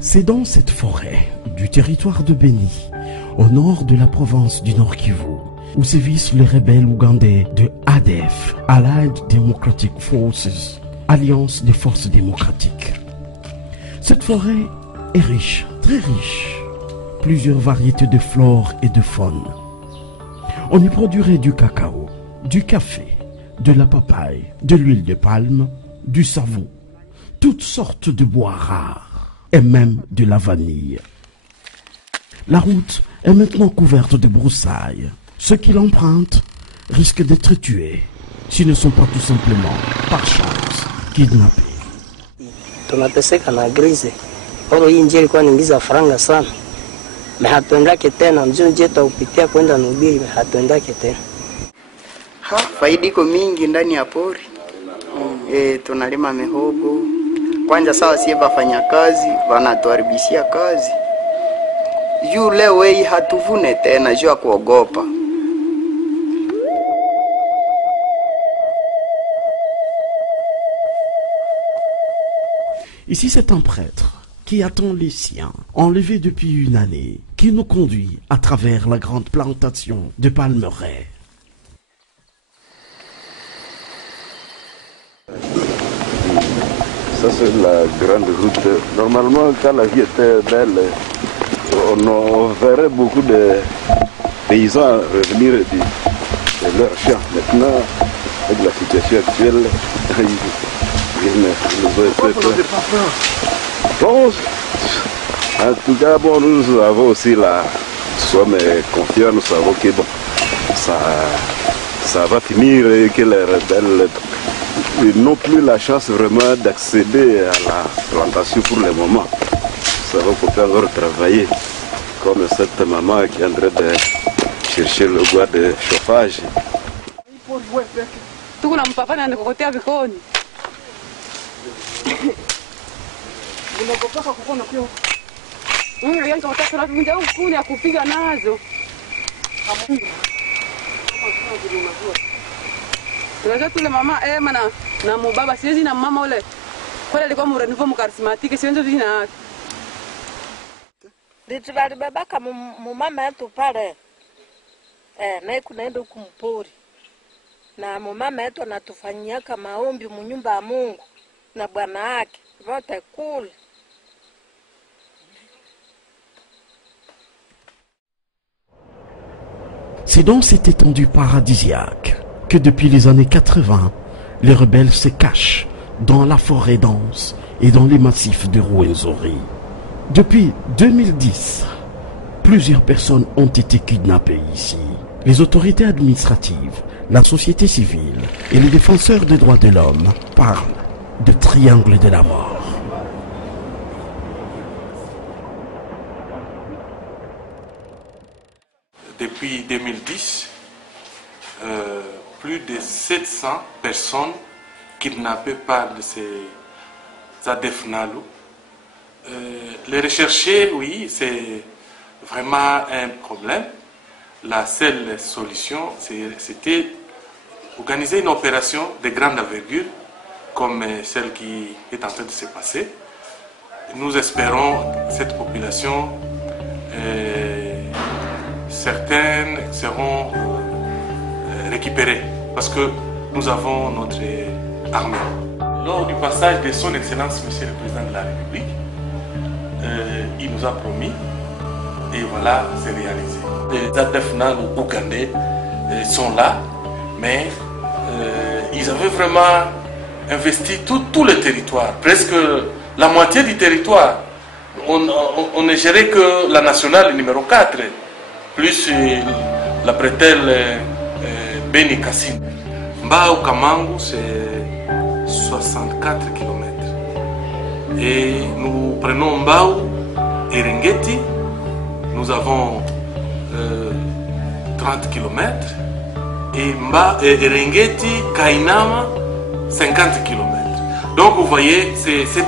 C'est dans cette forêt du territoire de Béni, au nord de la province du Nord Kivu, où sévissent les rebelles ougandais de ADF, Allied Democratic Forces, Alliance des forces démocratiques. Cette forêt est riche, très riche, plusieurs variétés de flore et de faune. On y produirait du cacao, du café, de la papaye, de l'huile de palme, du savon, toutes sortes de bois rares et même de la vanille. La route est maintenant couverte de broussailles. Ceux qui l'empruntent risquent d'être tués s'ils ne sont pas tout simplement, par chance, kidnappés. Tunateseka na grize. Oro hii njia ilikuwa niingiza faranga sana. Hatuendake tena, njia upitia kwenda Nubiri, hatuendake tena. Faida iko mingi ndani ya pori. Tunalima mihogo. Kwanza sawa sie bafanya kazi, wanatuharibishia kazi. Juu leo hii hatuvune tena, juu ya kuogopa. Ici, c'est un prêtre qui attend les siens, enlevé depuis une année, qui nous conduit à travers la grande plantation de palmeraies. Ça, c'est la grande route. Normalement, quand la vie était belle, on verrait beaucoup de paysans revenir de leur champ. Maintenant, avec la situation actuelle, bon, en tout cas, bon, nous avons aussi nous sommes confiants, nous savons que bon, ça va finir et que les rebelles n'ont plus la chance vraiment d'accéder à la plantation pour le moment. Nous savons qu'on peut encore travailler, comme cette maman qui est en train de chercher le bois de chauffage. Tule mama mana na mubaba siwezi na mama ule. Kwa alikuwa mrenuvo mkarismatiki siwezi vina. Ndicho balibebaka mumama yetu pale. Na kunaenda huku mpori. Na mumama yetu anatufanyiaka maombi munyumba ya Mungu na bwana yake. Vote kule. C'est dans cette étendue paradisiaque que depuis les années 80, les rebelles se cachent dans la forêt dense et dans les massifs de Rwenzori. Depuis 2010, plusieurs personnes ont été kidnappées ici. Les autorités administratives, la société civile et les défenseurs des droits de l'homme parlent de triangle de la mort. Depuis 2010, plus de 700 personnes kidnappées par ces ADF NALU. Les rechercher, oui, c'est vraiment un problème. La seule solution, c'était organiser une opération de grande envergure, comme celle qui est en train de se passer. Nous espérons que cette population, certaines seront récupérées, parce que nous avons notre armée. Lors du passage de son Excellence, Monsieur le Président de la République, il nous a promis, et voilà, c'est réalisé. Les ADF NALU ougandais sont là, mais ils avaient vraiment investi tout le territoire, presque la moitié du territoire. On ne gérait que la nationale numéro 4, plus la bretelle Beni Kassim. Mbao Kamangu, c'est 64 km. Et nous prenons Mbao et Ringeti, nous avons 30 km. Et Ringeti, Kainama, 50 km. Donc vous voyez, c'est ce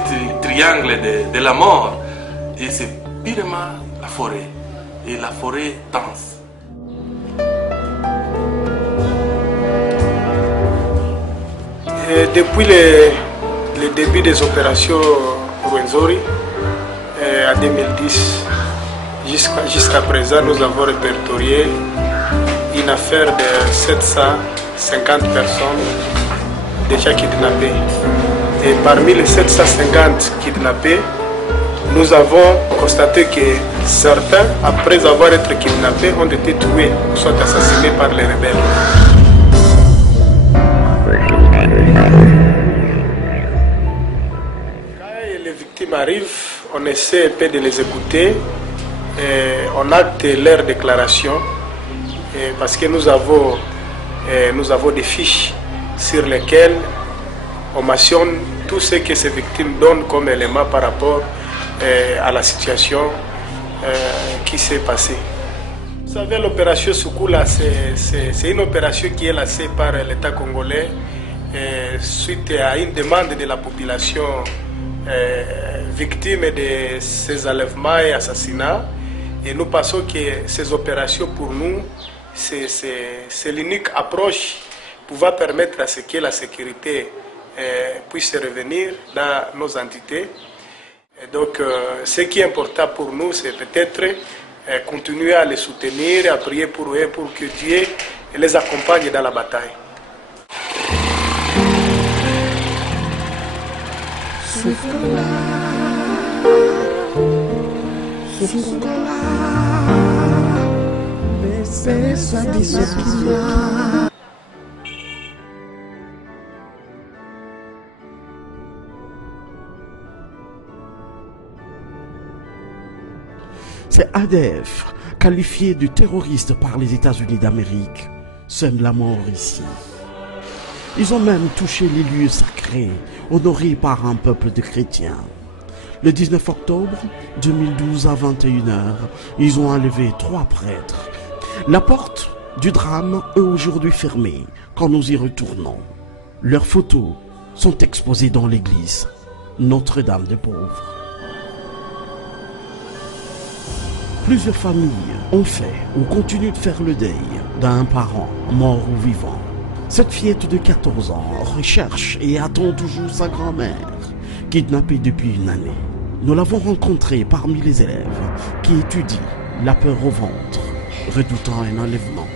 triangle de la mort. Et c'est purement la forêt. Et la forêt dense. Depuis le début des opérations Rwenzori en 2010 jusqu'à présent, nous avons répertorié une affaire de 750 personnes déjà kidnappées. Et parmi les 750 kidnappés, nous avons constaté que certains, après avoir été kidnappés, ont été tués, soit assassinés par les rebelles. Quand les victimes arrivent, on essaie un peu de les écouter, et on acte leur déclaration, parce que nous avons des fiches sur lesquelles on mentionne tout ce que ces victimes donnent comme élément par rapport à la situation qui s'est passée. Vous savez, l'opération Soukoula, c'est une opération qui est lancée par l'État congolais suite à une demande de la population victime de ces enlèvements et assassinats. Et nous pensons que ces opérations, pour nous, c'est l'unique approche pouvant permettre à ce que la sécurité puisse revenir dans nos entités. Et donc, ce qui est important pour nous, c'est peut-être continuer à les soutenir, à prier pour eux, pour que Dieu les accompagne dans la bataille. C'est ADF, qualifié de terroriste par les États-Unis d'Amérique, sème la mort ici. Ils ont même touché les lieux sacrés, honorés par un peuple de chrétiens. Le 19 octobre 2012 à 21h, ils ont enlevé 3 prêtres. La porte du drame est aujourd'hui fermée quand nous y retournons. Leurs photos sont exposées dans l'église Notre-Dame des Pauvres. Plusieurs familles ont fait ou continuent de faire le deuil d'un parent mort ou vivant. Cette fillette de 14 ans recherche et attend toujours sa grand-mère, kidnappée depuis une année. Nous l'avons rencontrée parmi les élèves qui étudient la peur au ventre, redoutant un enlèvement.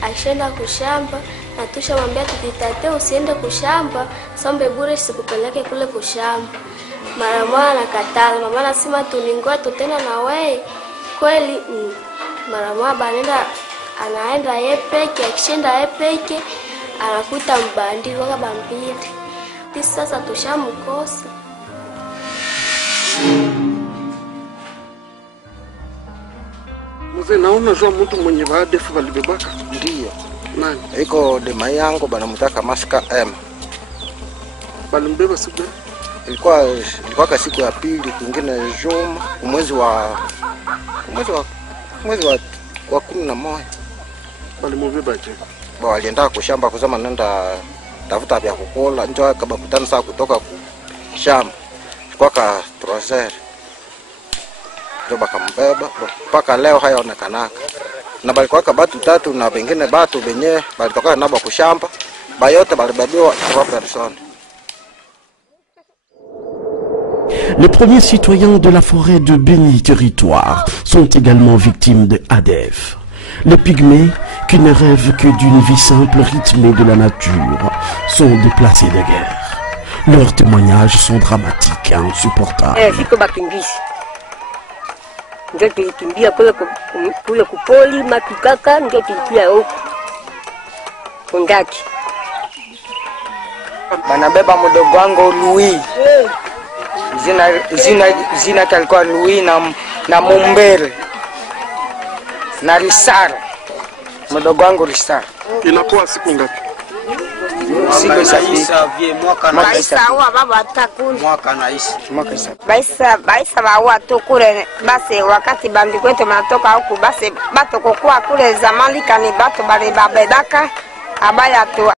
Aishaenda kushamba na tushamwambia tukitate usiende kushamba, sombe bure sikupeleke kule kushamba. Mara moja nakatala, mama nasema tuningoe tutena na wewe. Kweli mara moja banenda anaenda yeye peke, akishinda yeye peke anakuta mbandi waka bambiri. Sasa tushamkosa. Mzee, naona zao mtu mwenye ADF walibebaka. Ndiyo. Nani? Iko dema yangu banamutaka Maska M. Balimbeba siku? Ilikuwa siku ya pili, kwingine Juma, mwezi wa 11. Balimubeba je? Walienda kushamba kusema nenda tafuta vya kukula, ndio akabakutana saa kutoka kushamba. Kwa ka trozer. Ndio bakambeba mpaka leo hayaonekanaka. Na balikuwa batu 3 na bengine batu benye balitoka nabo kushamba. Bayote balibebiwa 3 personnes. Les premiers citoyens de la forêt de Béni Territoire sont également victimes de ADF. Les pygmées, qui ne rêvent que d'une vie simple rythmée de la nature, sont déplacés de guerre. Leurs témoignages sont dramatiques et insupportables. Ndio tulikimbia kule kupoli Matukaka, ndio tulikia huko Kondaki. Banabeba mdogo wangu Louis. Zina kalikuwa Louis na Mumbere na Risara. Mdogo wangu Risara. Inakuwa siku ngapi? Siku isa mwaka naisha. Baisa bawa tu kule basi wakati bandi kwetu matoka huku basi bato kukua kule zamani kani bato bali babedaka abaya tu